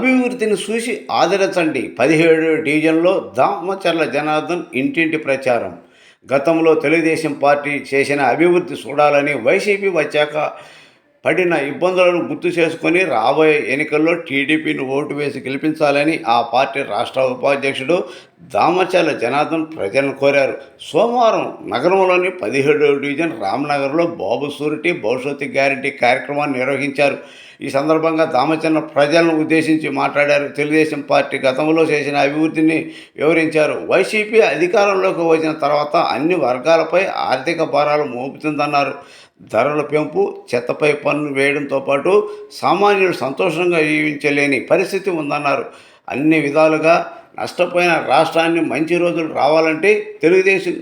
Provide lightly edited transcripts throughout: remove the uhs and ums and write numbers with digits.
అభివృద్ధిని చూసి ఆదరించండి. 17వ డివిజన్లో దామచర్ల జనార్దన్ ఇంటింటి ప్రచారం. గతంలో తెలుగుదేశం పార్టీ చేసిన అభివృద్ధి చూడాలని, వైసీపీ వచ్చాక పడిన ఇబ్బందులను గుర్తు చేసుకొని రాబోయే ఎన్నికల్లో టీడీపీని ఓటు వేసి గెలిపించాలని ఆ పార్టీ రాష్ట్ర ఉపాధ్యక్షుడు దామచర్ల జనార్దన్ ప్రజలను కోరారు. సోమవారం నగరంలోని 17వ డివిజన్ రామ్నగర్లో బాబు షూరిటీ భవిష్యత్తు గ్యారంటీ కార్యక్రమాన్ని నిర్వహించారు. ఈ సందర్భంగా దామచర్ల ప్రజలను ఉద్దేశించి మాట్లాడారు. తెలుగుదేశం పార్టీ గతంలో చేసిన అభివృద్ధిని వివరించారు. వైసీపీ అధికారంలోకి వచ్చిన తర్వాత అన్ని వర్గాలపై ఆర్థిక భారాలు మోపుతుందన్నారు. ధరల పెంపు, చెత్తపై పన్ను వేయడంతో పాటు సామాన్యులు సంతోషంగా జీవించలేని పరిస్థితి ఉందన్నారు. అన్ని విధాలుగా నష్టపోయిన రాష్ట్రాన్ని మంచి రోజులు రావాలంటే తెలుగుదేశం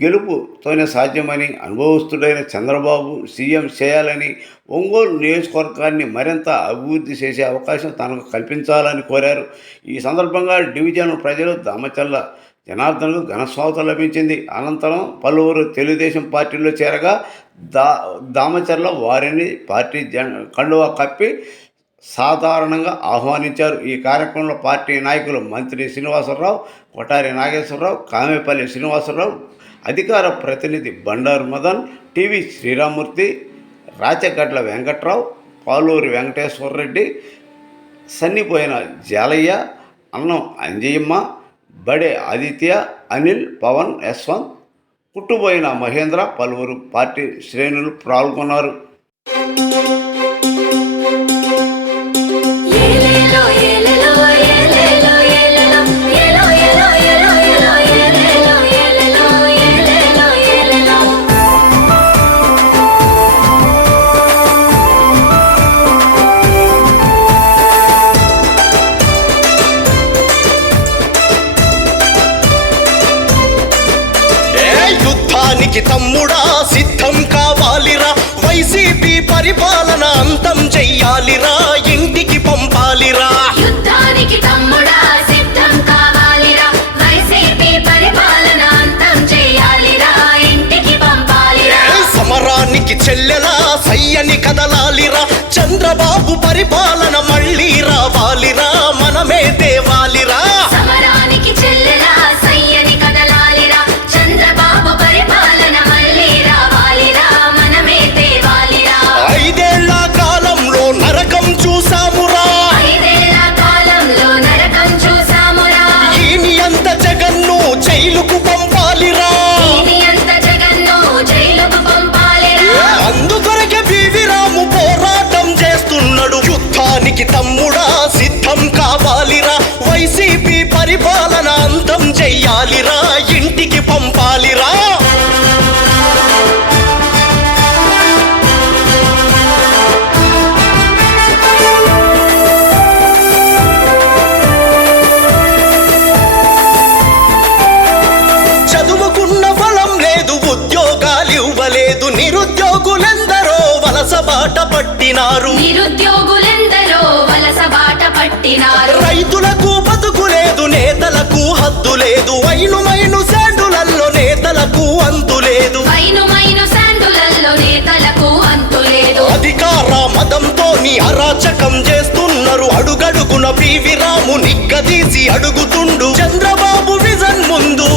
గెలుపుతోనే సాధ్యమని, అనుభవస్తుడైన చంద్రబాబు సీఎం చేయాలని, ఒంగోలు నియోజకవర్గాన్ని మరింత అభివృద్ధి చేసే అవకాశం తనకు కల్పించాలని కోరారు. ఈ సందర్భంగా డివిజన్ ప్రజలు దామచర్ల జనార్దన్కు ఘనస్వాగతం లభించింది. అనంతరం పలువురు తెలుగుదేశం పార్టీలో చేరగా దామచర్ల వారిని పార్టీ కండువా కప్పి సాధారణంగా ఆహ్వానించారు. ఈ కార్యక్రమంలో పార్టీ నాయకులు మంత్రి శ్రీనివాసరావు, కొఠారి నాగేశ్వరరావు, కామేపల్లి శ్రీనివాసరావు, అధికార ప్రతినిధి బండారు మదన్, టీవీ శ్రీరామూర్తి, రాచగడ్ల వెంకట్రావు, పాలూరి వెంకటేశ్వరరెడ్డి, సన్నిపోయిన జాలయ్య, అన్నం అంజయ్యమ్మ, బడే ఆదిత్య, అనిల్, పవన్, యశ్వంత్, కుట్టుబోయిన మహేంద్ర, పలువురు పార్టీ శ్రేణులు పాల్గొన్నారు. తమ్ముడా సిద్ధం కావాలిరా, వైసీపీ పరిపాలన అంతం చెయ్యాలిరా, ఇంటికి పంపాలిరా. యుద్ధానికి తమ్ముడా సిద్ధం కావాలిరా, వైసీపీ పరిపాలన అంతం చెయ్యాలిరా, ఇంటికి పంపాలిరా. సమరానికి చెల్లెలా సయ్యని కదలాలిరా, చంద్రబాబు పరిపాలన మళ్ళీ రావాలిరా, మనమే తేవాలిరా. సమరానికి చెల్లెలా సయ్యని కదలాలిరా, చంద్రబాబు పరిపాలన మళ్ళీ రావాలిరా, మనమే తేవాలిరా. 5 ఏళ్ల కాలంలో నరకం చూసామురా, 5 ఏళ్ల కాలంలో నరకం చూసామురా. ఈని అంత జగన్ను జైలుకు పంపాలిరా, ఈని అంత జగన్ను జైలుకు పంపాలిరా. అందుకొరకే బివి రాము పోరాటం చేస్తున్నాడు. యుద్ధానికి తమ్ముడా సిద్ధం కావాలిరా, వైసీపీ పరిపాలన అంతం చెయ్యాలిరా, ఇంటికి పంపాలిరా. చదువుకున్న ఫలం లేదు, ఉద్యోగాలు ఇవ్వలేదు, నిరుద్యోగులెందరో వలస బాట పట్టినారు. నిరుద్యోగులెందరో వలస బాట పట్టినారు. రైతులకు బతుకు లేదు, నేతలకు హద్దు లేదు, వైను శాండులల్లో నేతలకు అంతు లేదు. వైను శాండులల్లో నేతలకు అంతు లేదు. అధికార మదంతో నీ అరాచకం చేస్తున్నారు, అడుగడుగున పివి రాము నిగ్గదీసి అడుగుతుండు. చంద్రబాబు విజన్ ముందు,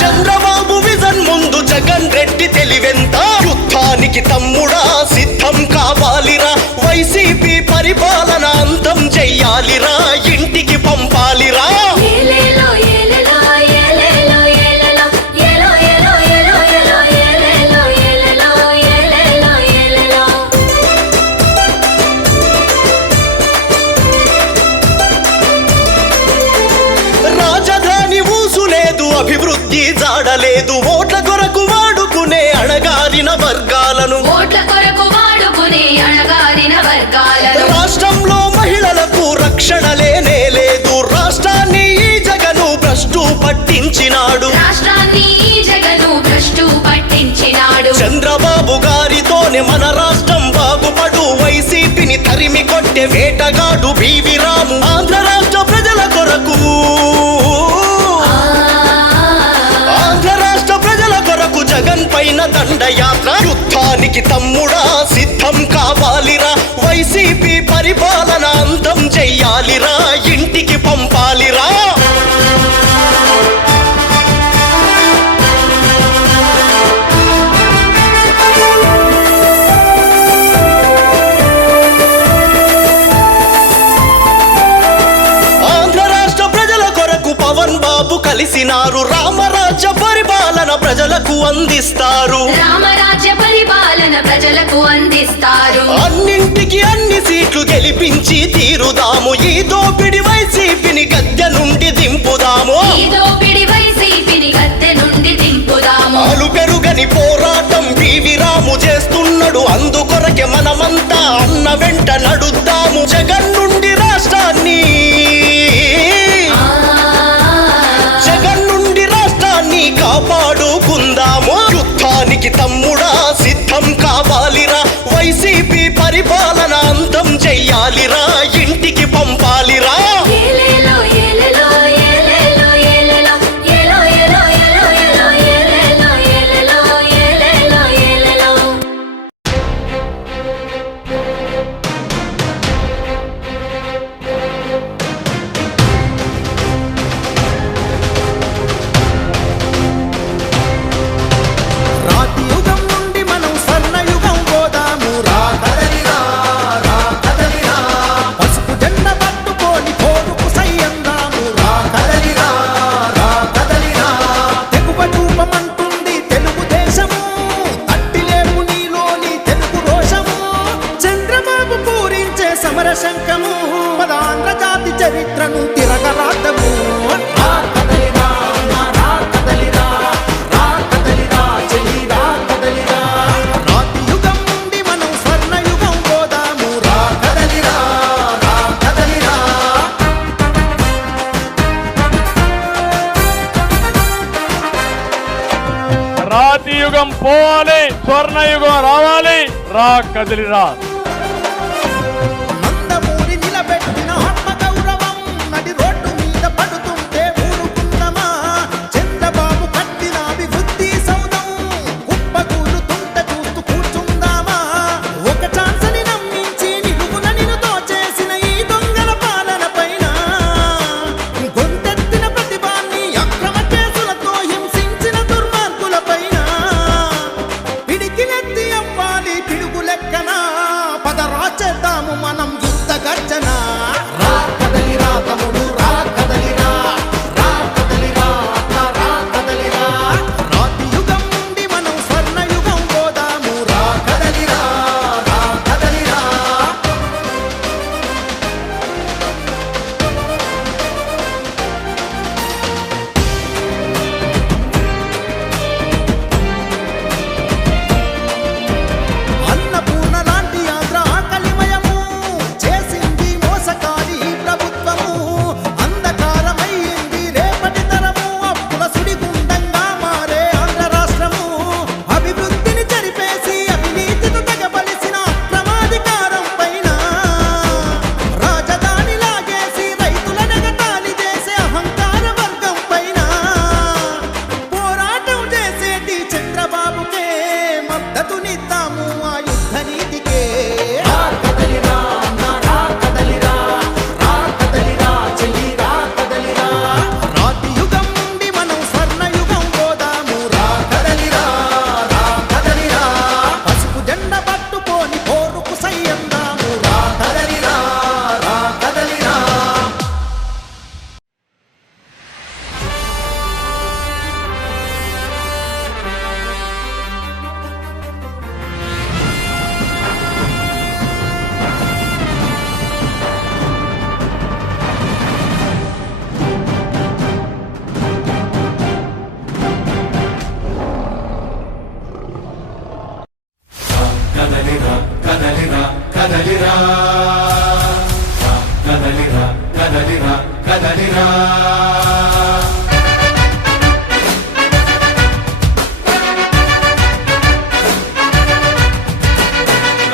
చంద్రబాబు విజన్ ముందు జగన్ రెడ్డి తెలివెంత. యుద్ధానికి తమ్ముడా సిద్ధం కావాలిరా, వైసీపీ పరిపాలన అంతం చెయ్యాలిరా, ఇంటికి పంపాలిరా. ఏలేలో ఏలేలో ఏలేలో ఏలేలో ఏలో ఏలో ఏలో ఏలో ఏలేలో ఏలేలో ఏలేలో ఏలేలో. రాజధాని ఊసు లేదు, అభివృద్ధి జాడలేదు, ఓట్ల కొరకు వాడుకునే అణగారిన వర్గాలను, ఓట్ల కొరకు వాడుకునే అణగారిన వర్గాలను. రాష్ట్రంలో మహిళలకు రక్షణ లేనే లేదు, రాష్ట్రాన్ని ఈ జగను భ్రష్టు పట్టించినాడు. రాష్ట్రాన్ని ఈ జగను భ్రష్టు పట్టించినాడు. చంద్రబాబు గారితోనే మన రాష్ట్రం బాగుపడు, వైసీపీని తరిమి కొట్టే వేటగాడు బివి రాము. ఆంధ్ర రాష్ట్ర ప్రజల కొరకు, ఆంధ్ర రాష్ట్ర ప్రజల కొరకు జగన్ పైన దండయాత్ర. యుద్ధానికి తమ్ముడా సిద్ధం కావాలిరా, వైసీపీ కలిసినారు రామరాజ్య పరిపాలన ప్రజలకు అందిస్తారు రామరాజ్య పరిపాలన ప్రజలకు అందిస్తారు అన్నింటికి అన్ని సీట్లు గెలిపించి తీరుదాము ఈ దోపిడి వైసీపీని గద్దె నుండి దింపుదాము ఈ దోపిడి వైసీపీని గద్దె నుండి దింపుదాము అలు పెరుగని పోరాటం బివి రాము చేస్తున్నాడు అందుకొరకే మనమంతా అన్న వెంట నడుద్దాము జగన్ నుండి రాష్ట్రాన్ని కాపాడుకుందాము యుద్ధానికి తమ్ముడా సిద్ధం కావాలిరా వైసీపీ పరిపాలన అంతం చెయ్యాలిరా ఇంటికి పంపాలిరా ఏలేలో ఏలేలో ఏలేలో ఏలేలో ఏలో ఏలో ఏలో ఏలో ఏలేలో ఏలేలో ఏలేలో ఏలేలో రాతి యుగం నుండి మనం స్వర్ణయుగం పోదాము రా కదలిరా రా కదలిరా పసుపు జెండ పట్టుకొని పోరుకు సయ్యందాము రా కదలిరా రా కదలిరా తెగువ చూపమంటుంది తెలుగుదేశము తట్టిలేపు నీలోని తెలుగు రోషము చంద్రబాబు పూరించే సమర శంఖము పద ఆంధ్ర జాతి చరిత్రను తిరగరాద్దాము రా కదలిరా రా కదలిరా రా కదలిరా చెలి రా కదలిరా రాతి యుగం నుండి మనం స్వర్ణయుగం పోదాము రా కదలిరా రా కదలిరా రాతి యుగం పోవాలి స్వర్ణయుగం రావాలి రా కదిలిరా నందమూరి నిలబెట్టిన ఆత్మ గౌరవం నడి రోడ్డు మీద పడుతుంటే ఊరుకుందమా చంద్రబాబు కట్టిన అభివృద్ధి సౌధం కుప్పకూలుతుంటే చూస్తూ కూర్చుందామా ఒక ఛాన్స్ని నమ్మించి నిలువున నిలుతో చేసిన ఈ దొంగల పాలన పైన గొంతెత్తిన ప్రతిభాన్ని అక్రమ కేసులతో హింసించిన దుర్మార్గుల పైన పిడికిలెత్తి అవ్వాలి పిడుగు లెక్కన పదరా చేద్దాము మనం యుద్ధ గర్జన రా కదలిరా తమ్ముడు రా కదలిరా రా కదలిరా అక్క రా కదలిరా రాతి యుగం నుండి మనం స్వర్ణయుగం పోదాము రా కదలిరా రా కదలిరా అన్నపూర్ణ లాంటి ఆంధ్ర ఆకలిమయము చేసింది మోసకారి ప్రభుత్వము అంధకారమైంది రేపటి తరము అప్పుల సుడిగుండంగా మారే ఆంధ్ర రాష్ట్రము అభివృద్ధిని చెరిపేసి అవినీతితో తెగబలిసిన అక్రమాధికారం పైన రాజధాని లాగేసి రైతుల నెగతాళి చేసే అహంకార వర్గం పైన పోరాటం చేసేటి చంద్రబాబుకే మద్దతునిద్దాము ఆ యుద్ధ నీతికే రా కదలిరా రా కదలిరా రా కదలిరా చెలి రా కదలిరా రాతి యుగం నుండి మనం స్వర్ణయుగం పోదాము రా కదలిరా రా కదలిరా పసుపు జెండ పట్టుకొని పోరుకు సయ్యందాము రా కదలిరా రా కదలిరా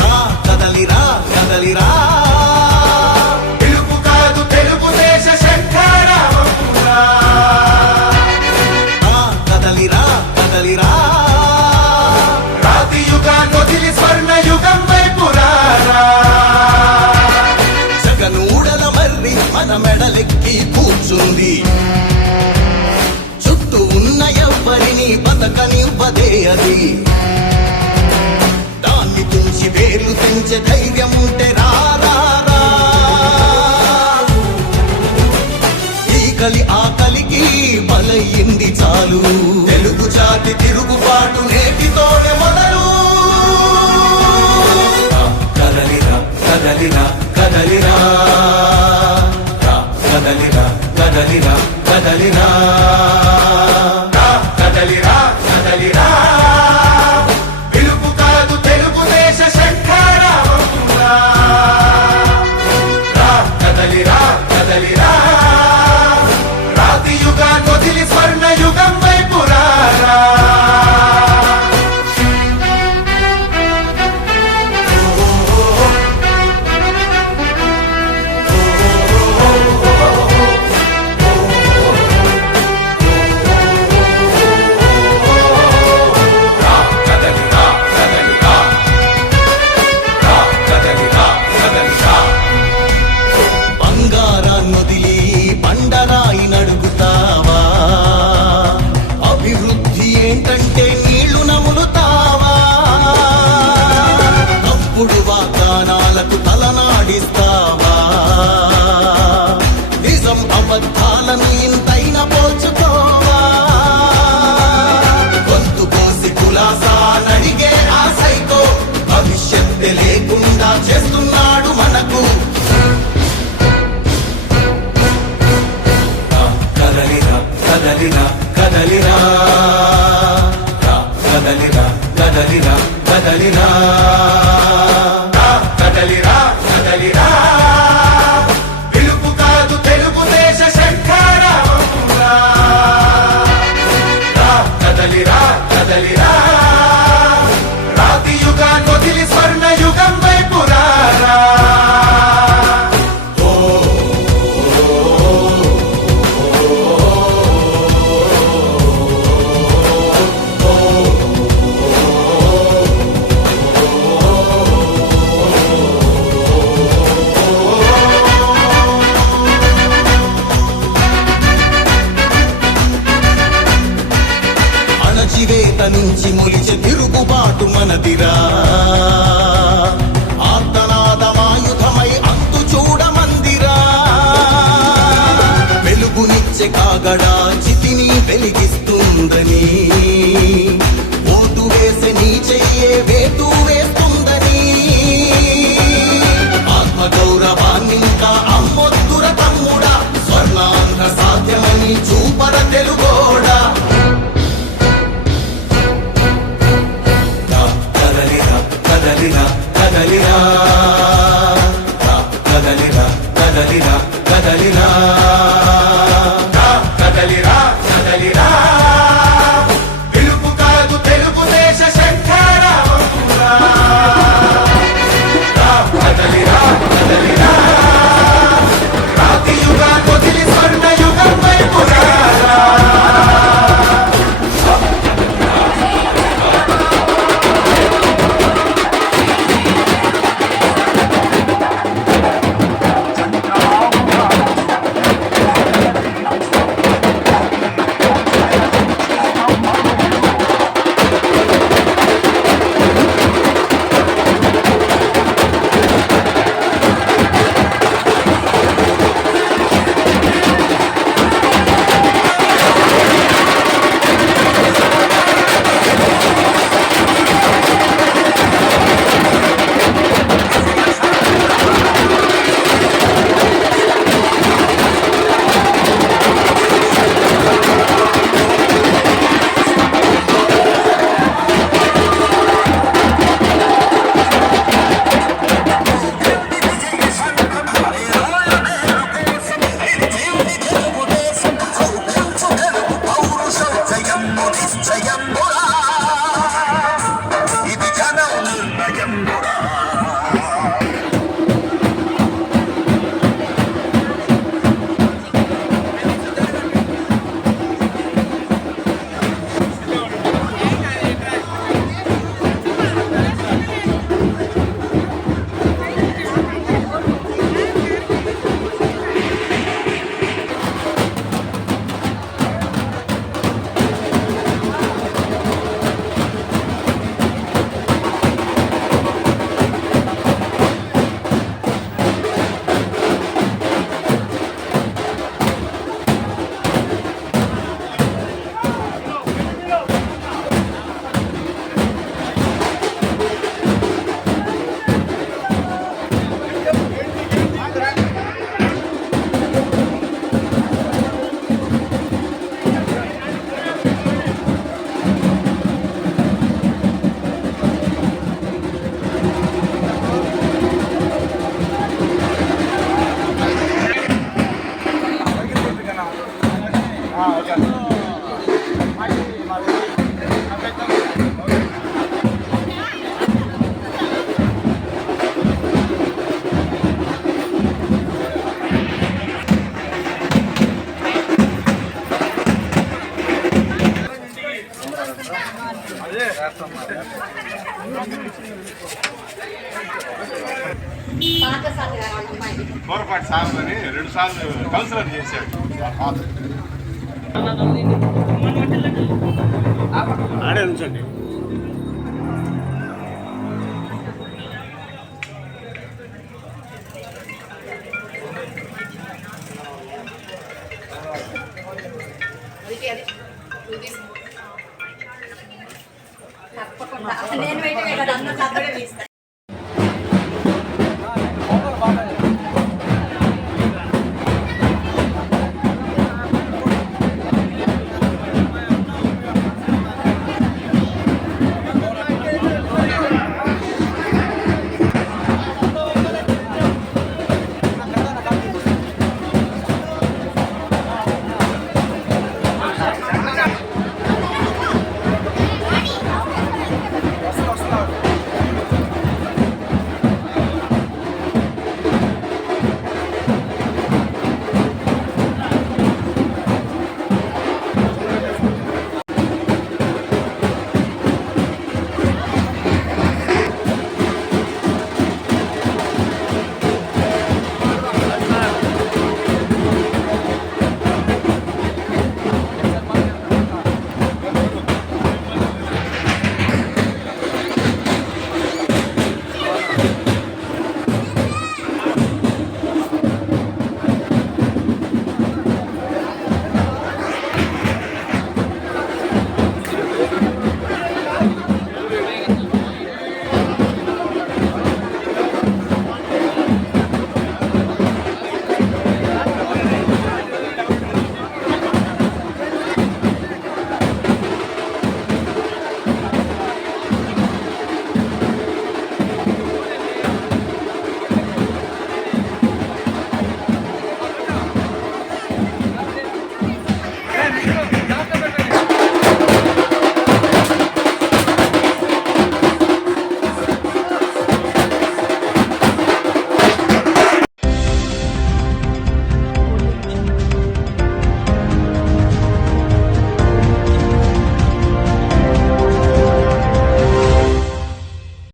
రా కదలిరా కదలిరా తెలుగు కాదు తెలుగుదేశ శంఖారావమురా రా కదలిరా కదలిరా రాతి యుగాన్ని వదిలి స్వర్ణయుగం వైపు రారా జగనూడల మర్రి మన మెడలెక్కి కూర్చుంది చుట్టూ ఉన్న ఎవ్వరిని బతకనివ్వదే అది దాన్ని తుంచి వేర్లు పెంచే ధైర్యం ఉంటే రా రా, రా. ఈ రెక్కలి ఆకలికి బలయ్యింది చాలు. తెలుగు జాతి తిరుగుబాటు నేటితోనే మొదలు. కదలిరా కదలిరా కదలిరా, కదలిరా కదలిరా కదలిరా, కదలిరా కదలిరా. పిలుపు కాదు తెలుగుదేశ శంఖారావమురా. కదలిరా కదలిరా, రాతి యుగాన్ని వదిలి స్వర్ణ యుగం వైపు రారా. బంగారాన్నొదిలి బండరాయి నడుగుతావా? అభివృద్ధి ఏంటంటే నీళ్లు నములుతావా? తప్పుడు వాగ్దానాలకు తలనాడిస్తావా? నిజం అబద్ధాలను ఇంతైనా పోల్చుకోవా? గొంతు కోసి కులాసా నడిగే ఆ సైకో భవిష్యత్తు లేకుండా చేస్తున్నాడు మనకు. కదలిరా కదలిరా కదలిరా, కదలిరా కదలిరా కదలిరా, కదలిరా కదలిరా. పిలుపు కాదు తెలుగుదేశ శంఖారావమురా. కదలిరా కదలిరా, రాతి యుగాన్ని వదిలి స్వర్ణ యుగం వైపు రారా. అణచివేత నుంచి మొలిచే తిరుగుబాటు మనదిరా. ఆర్తనాదమాయుధమై అంతు చూడమందిరా. వెలుగునిచ్చే కాగడా చితిని వెలిగిస్తుందని, ఓటు వేసే నీ చెయ్యే వేటు వేస్తుందని. ఆత్మగౌరవాన్నింకా అమ్మొద్దుర తమ్ముడా, స్వర్ణాంధ్ర సాధ్యమని చూపర తెలుగోడా. కదలిరా కదలిరా కదలిరా, కదలిరా కదలిరా కదలిరా, కదలిరా కదలిరా. కోరపాటి సార్ అని 2 సార్లు కౌన్సిలర్ చేశాడు. ఆడే ఉంచండి. తప్పకుండా నేను వెంటనే కదా అందరూ తీస్తా.